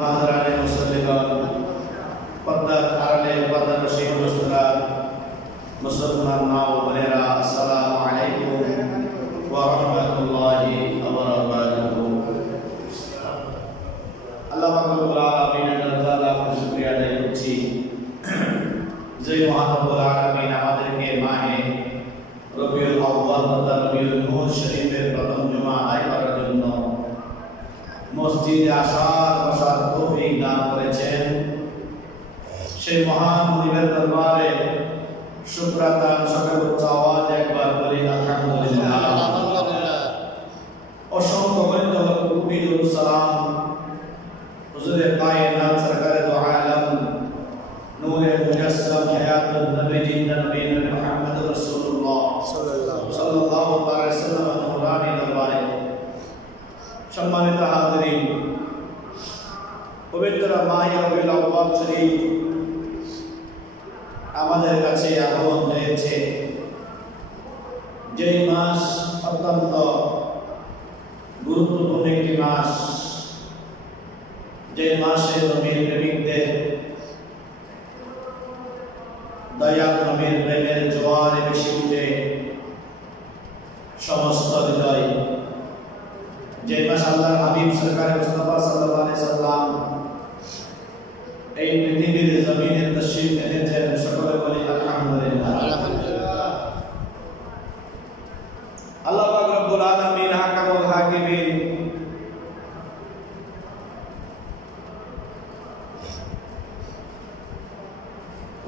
মাহরানে মুসল্লিগণ, পর্দার আড়ালে পর্দানশীল মুসলিম মুসলমান মা ও বোনেরা, আসসালামু আলাইকুম ওয়া রাহমাতুল্লাহি ওয়া বারাকাতুহু। আল্লাহ রাব্বুল আলামিনের দরবারে শুকরিয়া আদায় করছি যে মহান রব্বুল আলামিন আমাদেরকে মাহে রবিউল আউয়াল তথা রবিউল নূর শরীফের প্রথম জুমা আদায় করার জন্য মসজিদে আসার বসার তৌফিক দান করেছেন। সেই মহান মুনিবের দরবারে শুকরাতান সকল উচ্চ আওয়াজ একবার বলি আলহামদুলিল্লাহ। অসংখ্য গণিত কোটি দরুদ সালাম হুজুরে কায়নাত সরকারে দো আলম নূরে মুজাসসাম হায়াতুন নবী জিন্দা নবী মুহাম্মদ রাসূলুল্লাহ সাল্লাল্লাহু আলাইহি ওয়াসাল্লাম নুরানি দরবারে সম্মানিত হাজিরিন, পবিত্র মাহে রবিউল আউয়াল শরীফ আমাদের কাছে আগমন হয়েছে। যে মাস অত্যন্ত গুরুত্বপূর্ণ একটি মাস, যে মাসে নবীর প্রেমিকদের দয়াল নবীর প্রেমের জোয়ারে বেশি উঠে সমস্ত হৃদয়, যে মাস আল্লাহর হাবিব সরকার মুস্তাফা সাল্লাল্লাহু আলাইহি সাল্লাম এই পৃথিবীর জমিনে তশরীফ এনেছেন। সকলে বলি আলহামদুলিল্লাহ। আল্লাহ পাক রব্বুল আলামিন হাকামুল হাকিমিন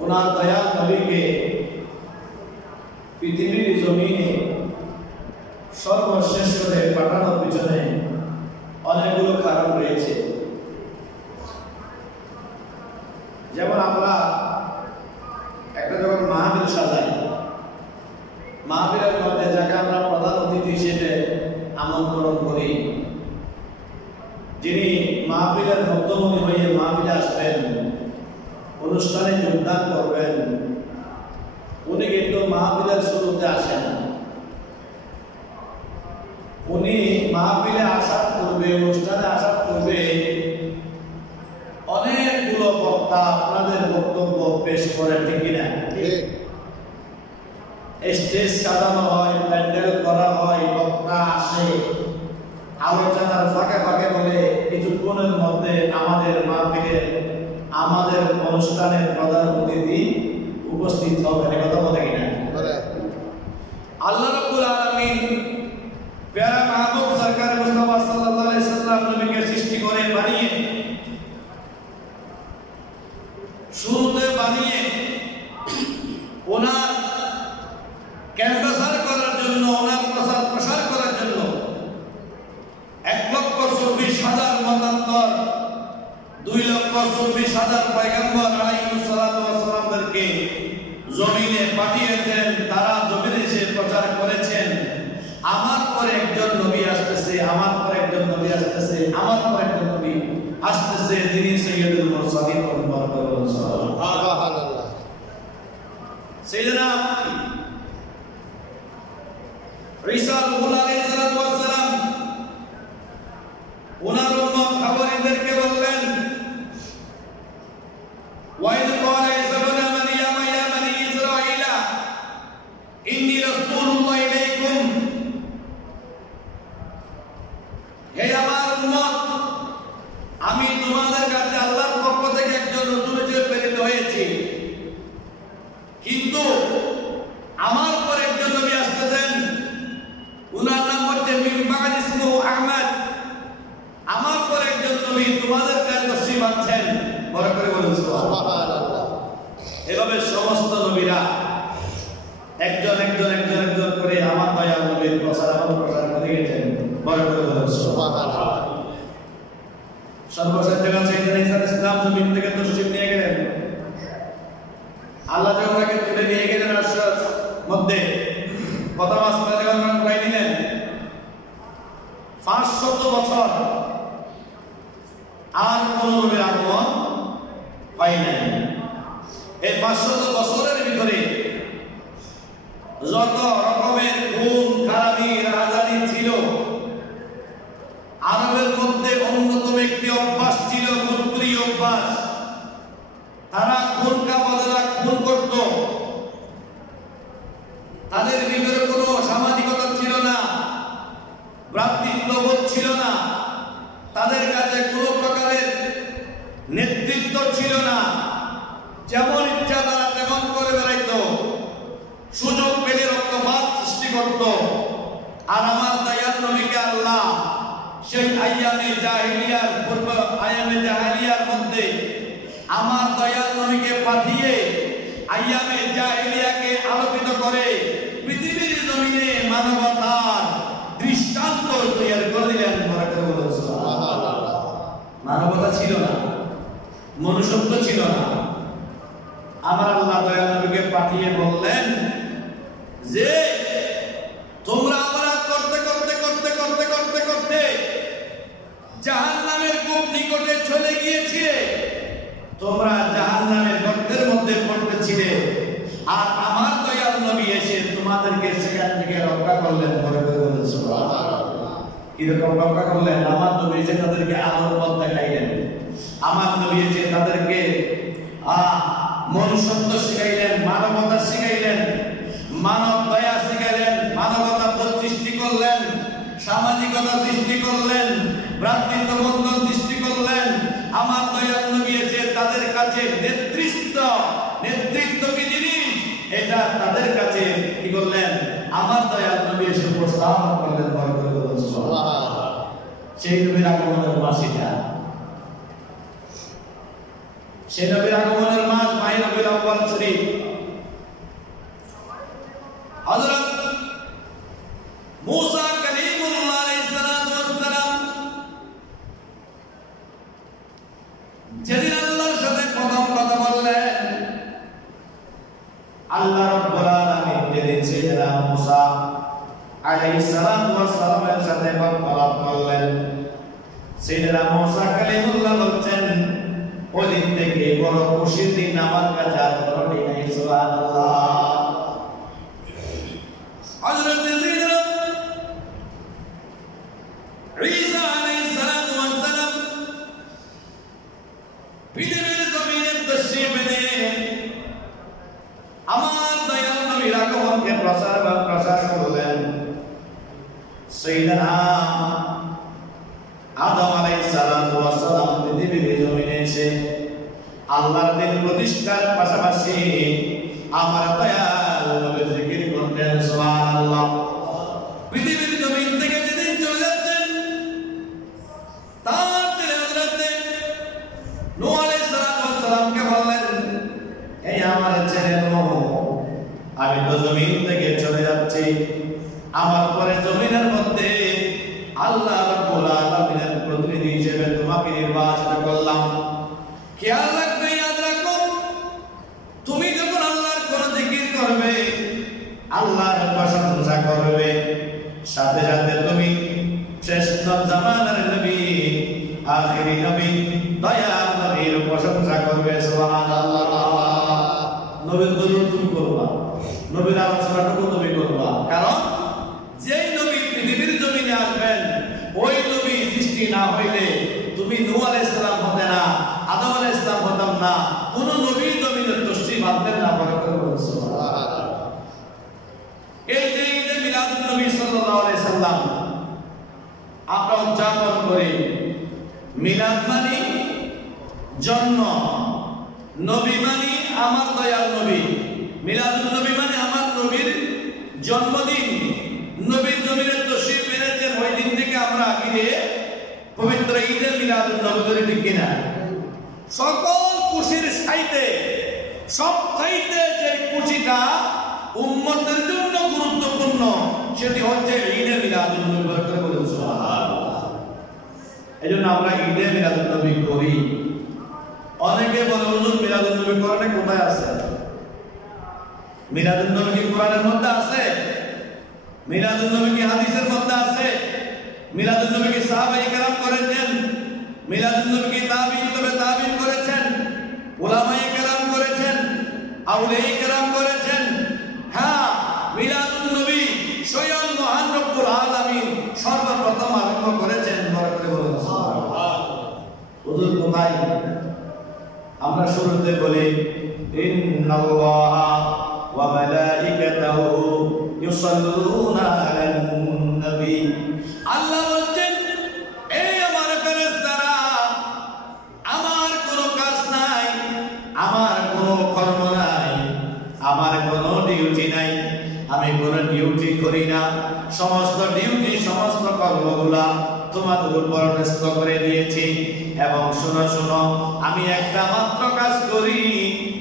ওনার দয়াল নবীকে পৃথিবীর জমিনে সর্বশেষ করে পাঠানোর পিছনে অনেকগুলো কারণ রয়েছে। যেমন আমরা একটা যখন মাহফিল সাজাই, মাহফিলের মধ্যে যাকে আমরা প্রধান অতিথি হিসেবে আমন্ত্রণ করি, যিনি মাহফিলের মধ্যমণি হয়ে মাহফিলে আসবেন, অনুষ্ঠানে যোগদান করবেন, উনি কিন্তু মাহফিলের শুরুতে আসেন। উনি মাহফিলে আসার পূর্বে, অনুষ্ঠানে আসার পূর্বে অনেকগুলো বক্তা আপনাদের বক্তব্য পেশ করে, ঠিক কিনা? স্টেজ সাজানো হয়, প্যান্ডেল করা হয়, বক্তা আসে, আলোচনার ফাঁকে ফাঁকে বলে কিছুক্ষণের মধ্যে আমাদের মাহফিলে, আমাদের অনুষ্ঠানের প্রধান অতিথি উপস্থিত হবেন। কথা বলে কিনা? আল্লাহ রাব্বুল আলামিন প্যারা মাহবুব সরকার মুস্তাফা সাল্লাল্লাহু আলাইহি সাল্লাম নবীকে সৃষ্টি করে বানিয়ে, শুরুতে বানিয়ে ওনার ক্যাম্পাসার করার জন্য, ওনার প্রচার প্রসার করার জন্য 1,24,000 মতান্তর, 2,24,000 পয়গম্বর আলাইহিস সালাতু ওয়াস সালামদেরকে জমিনে পাঠিয়েছেন। তারা জমিনে এসে প্রচার করেছেন, আমার পরে একজন নবী আসতেছে, আমার পরে একজন নবী আসতেছে, আমার পরে একজন নবী আসতেছে, তিনি সাইয়্যিদুল মুরসালিন সুবহানাল্লাহ। সাইয়েদনা ঈসা আলাইহিস সালাতু ওয়াস সালাম ওনার উম্মত হাওয়ারীদেরকে বললেন, ওয়াইদ ক্বালা ঈসা ইবনে মারইয়াম ইয়া বনি ইসরাঈলা ইন্নী রাসূলুল্লাহ ইলাইকুম, হে আমার উম্মত, আমি তোমাদের কাছে আল্লাহর পক্ষ থেকে একজন রাসূল হিসেবে প্রেরিত হয়েছি, কিন্তু আমার পরে একজন নবী আসতেছেন, উনার নাম হচ্ছে মিন বা'দ ইসমুহু আহমদ, আমার পরে একজন নবী তোমাদের কাছে তশরীফ আনছেন। বড় করে বলুন সুবহানাল্লাহ। এভাবে সমস্ত নবীরা একজন একজন একজন একজন করে আমার দয়াল নবীর প্রচার করে গেছেন। বড় করে বলুন সুবহানাল্লাহ। সর্বশেষ যখন সাইয়েদনা ঈসা আলাইহিস সালাম জমিন থেকে তশরীফ নিয়ে গেলেন, আল্লাহ যখন তাকে তুলে নিয়ে গেলেন আরশের মধ্যে, প্রথম আসমানে যখন উঠাই নিলেন, 500 বছর আর কোন নবীর আগমন হয় নাই। এই 500 বছরের ভিতরে যত রকমের খুন খারাপি রাজধানী ছিল, আরবের মধ্যে অন্যতম একটি অভ্যাস ছিল তারা খুন কাবাদরা খুন করত, তাদের ভিতরে কোনো সামাজিকতা ছিল না, ভ্রাতৃত্ববোধ ছিল না, তাদের কাছে কোনো প্রকারের নেতৃত্ব ছিল না, যেমন ইচ্ছা তারা তেমন করে বেড়াইত, সুযোগ পেলে রক্তপাত সৃষ্টি করত। আর আমার দয়াল নবীকে আল্লাহ সেই আইয়ামে জাহিলিয়ার পূর্ব আইয়ামে জাহিলিয়ার মধ্যে আমার দয়াল নবীকে পাঠিয়ে আইয়ামে জাহিলিয়াকে আলোকিত করে পৃথিবীর জমিনে মানবতার দৃষ্টান্ত তৈরি করে দিলেন। মানবতা ছিল না, মনুষ্যত্ব ছিল না। আমার আল্লাহ দয়াল নবীকে পাঠিয়ে বললেন যে তোমরা অপরাধ করতে করতে করতে করতে করতে করতে জাহান্নামের খুব নিকটে চলে গিয়েছিলে, তোমরা জাহান্নামের গর্তের মধ্যে পড়তেছিলে, আর আমার দয়াল নবী এসে তোমাদেরকে সেখান থেকে রক্ষা করলেন। কিরকম রক্ষা করলেন? আমার নবী এসে তাদেরকে আলোর পথ দেখাইলেন, আমার নবী এসে তাদেরকে মনুষ্যত্ব শিখাইলেন, মানবতা শিখাইলেন, মানব দয়া শিখাইলেন, মানবতা সৃষ্টি করলেন, সামাজিকতা সৃষ্টি করলেন, ভ্রাতৃত্ববোধ সৃষ্টি করলেন। আমার দয়াল নবী এসে তাদের কাছে নেতৃত্ব কি জিনিস এটা তাদের কাছে কি করলেন? আমার দয়াল নবী এসে উপস্থাপন করলেন। সেই নবীর আগমনের মাসিটা, সেই নবীর আগমনের মাস মাহে রবিউল আউয়াল শরীফ। হযরত মুসা কালিমুল্লাহ আলাইহিস সালাতু ওয়াস সালাম যেদিন আল্লাহর সাথে প্রথম কথা বললেন, আল্লাহ রাব্বুল আলামিন যেদিন সাইয়েদনা মুসা আলাইহিস সালাতু ওয়াস সালামের সাথে কথা বললেন, সাইয়েদনা মুসা কালিমুল্লাহ বলছেন ওই দিন থেকে বড় খুশির দিন আমার কাছে আর কোনোদিন নেই। সুবহানাল্লাহ। হযরত সাইয়েদনা ঈসা আলাইহিস সালাতু ওয়াস সালাম পৃথিবীর জমিনে তশরীফ এনে আমার দয়াল নবীর আগমনকে প্রচার করলেন। সাইয়েদনা আদম আলাইহিস সালাতু ওয়াস সালাম পৃথিবীর জমিনে এসে আল্লাহর দিন প্রতিষ্ঠার পাশাপাশি আমার দয়াল নবীর জিকির করতেন। সুবহানাল্লাহ। পৃথিবীর জমিন থেকে যেদিন চলে যাচ্ছেন, তার ছেলে হযরত নূহ আলাইহিস সালামকে বললেন, এই আমার ছেলে নূহ, আমি তো জমিন থেকে চলে যাচ্ছি, আমার পরে জমিনের মধ্যে আল্লাহ রাব্বুল আলামিনের প্রতিনিধি হিসেবে তোমাকে নির্বাচিত করলাম। খেয়াল রাখবে, ইয়াদ রাখো, তুমি যখন আল্লাহর কোন জিকির করবে, আল্লাহর প্রশংসা করবে, সাথে সাথে তুমি শ্রেষ্ঠ জামানার নবী, আখিরি নবী, দয়াল নবীর প্রশংসা করবে। সুবহানাল্লাহ। নবীর দরুদ তুমি করবা, নবীর আলোচনাটুকু তুমি করবা, কারণ যেই নবী পৃথিবীর জমিনে আসবেন, ওই নবী সৃষ্টি না হইলে তুমি নূহ আলাইহিস সালাম হতে না, আদম আলাইহিস সালাম হতাম না, কোন নবী জমিনে তশরীফ আনতেন না। সুবহানাল্লাহ। এই যে ঈদে মিলাদুন নবী সাল্লাল্লাহু আলাইহি সাল্লাম আমরা উদযাপন করি। মিলাদ মানে জন্ম, নবী মানে আমার দয়াল নবী। মিলাদুন নবী মানে আমার নবীর জন্মদিন। নবীর জমিনে তশরীফ এনেছেন, ওই দিন থেকে আমরা ঘিরে পবিত্র ঈদে মিলাদুন নবী করে, ঠিক কিনা? সকল খুশির চাইতে সবচাইতে যে খুশিটা উম্মতের জন্য গুরুত্বপূর্ণ, সেটি হচ্ছে ঈদে মিলাদুন নবী করে বলেন। সুবহানাল্লাহ। এজন্য আমরা ঈদে মিলাদুন নবী করি। অনেকে বলে, হুজুর মিলাদুন নবী কোরআনে কোথায় আছে? মিলাদুন নবী কি কোরআনের মধ্যে আছে? মিলাদুন নবী কি হাদিসের মধ্যে আছে? মিলাদুন নবী কি সাহাবায়ে কেরাম করেছেন? মিলাদুন নবী কি তাবিঈন করেছেন? উলামায়ে কেরাম করেছেন? আউলিয়ায়ে কেরাম করেছেন? হ্যাঁ, মিলাদুন নবী স্বয়ং মহান রব্বুল আলামিন সর্বপ্রথম আরম্ভ করেছেন। বরকত বলুন সুবহানাল্লাহ। হুজুর কোথায়? আমরা শুরুতে বলি ইন্নাল্লাহা ওয়া মালাইকাতাহু ইউসাল্লুনা আলান নবী। আল্লাহ বলেন, এই আমার ফেরেশতারা, আমার কোনো কাজ নাই, আমার কোনো কর্ম নাই, আমার কোনো ডিউটি নাই, আমি কোনো ডিউটি করি না, সমস্ত ডিউটি সমস্ত কর্মগুলা তোমাদের উপর ন্যস্ত করে দিয়েছি। এবং শোনো শোনো, আমি একটা মাত্র কাজ করি,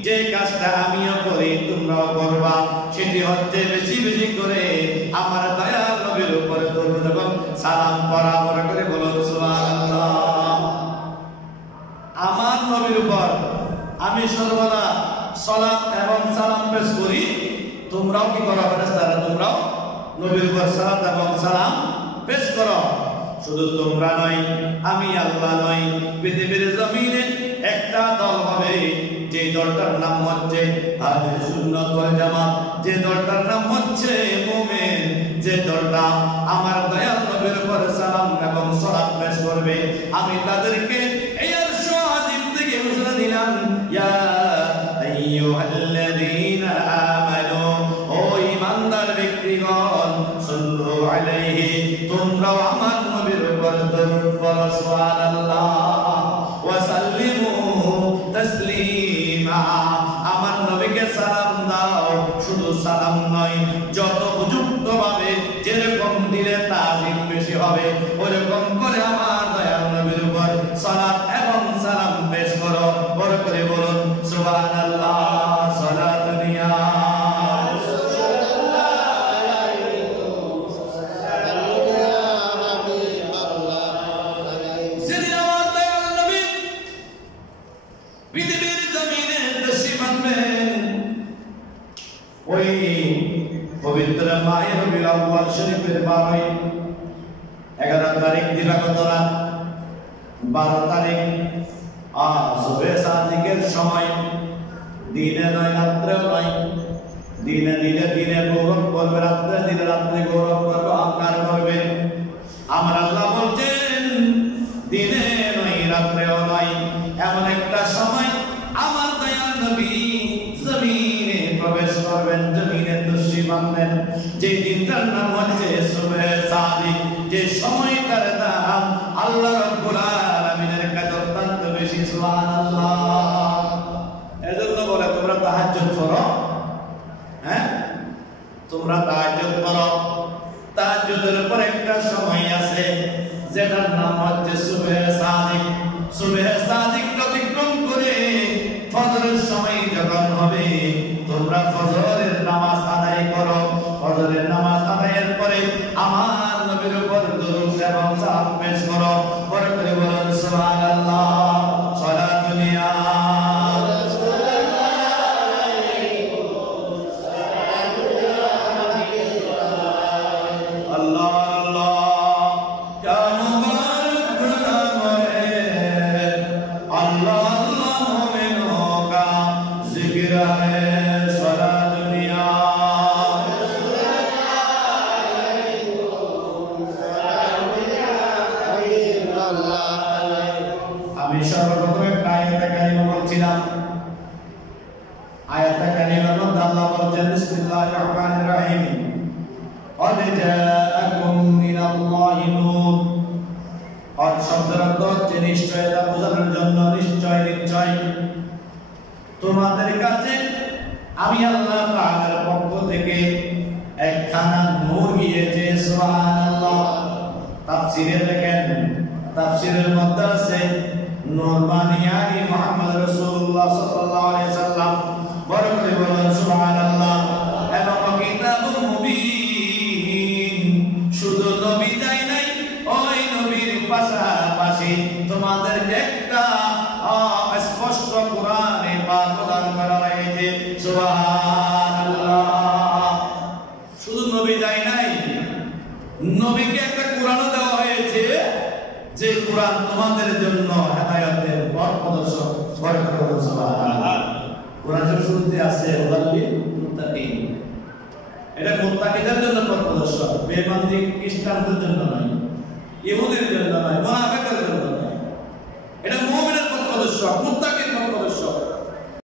যে কাজটা আমিও করি তোমরাও করবা, সেটি হচ্ছে বেশি বেশি করে আমার দয়াল নবীর উপরে দরুদ এবং সালাম পড়া। করে বলুন সুবহানাল্লাহ। আমার নবীর উপর আমি সর্বদা সালাত এবং সালাম পেশ করি, তোমরাও কি করো ফেরেশতারা? তোমরাও নবীর উপর সালাত এবং সালাম পেশ করো। শুধু তোমরা নয়, আমি আল্লাহ নয়, পৃথিবীর জমিনে একটা দল হবে, যে দলটার নাম হচ্ছে আহলে সুন্নাত ওয়াল জামাত, যে দলটার নাম হচ্ছে মুমিন, যে দলটা আমার দয়াল নবীর উপর সালাম এবং সালাত পেশ করবে, আমি তাদেরকে এই আরশ আজিম থেকে ঘোষণা দিলাম, ইয়া আইয়ুহাল্লাযীনা আমানু, ও ঈমানদার ব্যক্তিগণ, সাল্লু আলাইহি, তোমরাও আমার নবীর উপর দরুদ পড়ো, সুবহানাল্লাহ, ওয়া সাল্লিমু তাসলিমা, আমার নবীকে সালাম দাও। শুধু সালাম নয়, যত উপযুক্ত ভাবে যেরকম দিলে তাজিম বেশি হবে, ওরকম করে আমার দয়াল নবীর উপর সালাত এবং সালাম পেশ করো। বড় করে বলুন সুবহানাল্লাহ। সালাতুন ইয়া পৃথিবীর জমিনে তশরিফ আনবেন, ওই পবিত্র মাহে রবিউল আউয়াল শরীফের 11 তারিখ দিবাগত রাত, 12 তারিখ সুবহে সাদিকের সময়, দিনে নয় রাত্রে নয়, দিনে দিলে দিনে গৌরব করবে, রাত্রে দিলে রাত্রে গৌরব করবে, অহংকার করবে। আমার আল্লাহ বলছেন, দিনে নয় রাত্রেও নয়, এমন একটা সময় আমার দয়াল নবী জমিনে প্রবেশ করবেন, জমিনে তশরিফ আনবেন, যে দিনটার নাম হচ্ছে সুবহে সাদিক, যে সময়টার দাম আল্লাহ রাব্বুল আলামিনের কাছে অত্যন্ত বেশি, সুবহানাল্লাহ। এজন্য বলে তোমরা তাহাজ্জুদ করো, হ্যাঁ তোমরা তাহাজ্জুদ করো। তাহাজ্জুদের পর একটা সময় আছে যেটার নাম হচ্ছে সুবহে সাদিক। সুবহে সাদিক অতিক্রম করে ফজরের সময় যখন হবে, তোমরা ফজরের নামাজ আদায় করো। ফজরের নামাজ আদায়ের পরে আমার নবীর উপর দরুদ এবং সালাম পেশ করো। পরে করে বলুন সুবহানাল্লাহ। সালাতুন ইয়া আমি সর্বপ্রথম একটা আয়াতে কারিমা বলছিলাম। আয়াতে কারিমার মধ্যে আল্লাহ বলেন, বিসমিল্লাহির রহমানির রহিম, قد جاءكم من الله نور। قد শব্দের অর্থ হচ্ছে নিশ্চয়তা বোঝানোর জন্য, নিশ্চয় নিশ্চয় তোমাদের কাছে আমি আল্লাহ তাআলার পক্ষ থেকে একখানা নূর গিয়েছে, সুবহানাল্লাহ। তাফসীরে দেখেন, তাফসীরের মধ্যে আছে নূর মানে ইয়ানি মুহাম্মদ রাসূলুল্লাহ সাল্লাল্লাহু আলাইহি সাল্লাম। বড় করে বলুন সুবহানাল্লাহ। এবং কিতাবুল মুবিন, শুধু নবী যাই নাই, ওই নবীর পাশাপাশি তোমাদের একটা স্পষ্ট কোরআনে পাক প্রদান করা হয়েছে, সুবহানাল্লাহ। শুধু নবী যাই নাই, নবীকে একটা কোরআনও দেওয়া হয়েছে, যে কোরআন তোমাদের জন্য হেদায়েতের পথ প্রদর্শক। সুবহানাল্লাহ। কোরআনের শুরুতে আছে হুদাল্লিল মুত্তাকিন, এটা মুত্তাকিদের জন্য পথ প্রদর্শক, বেঈমানদের খ্রিস্টানদের জন্য নয়, ইহুদিদের জন্য নয়, মুনাফিকদের জন্য নয়। এটা মুমিনের পথ প্রদর্শক, মুত্তাকি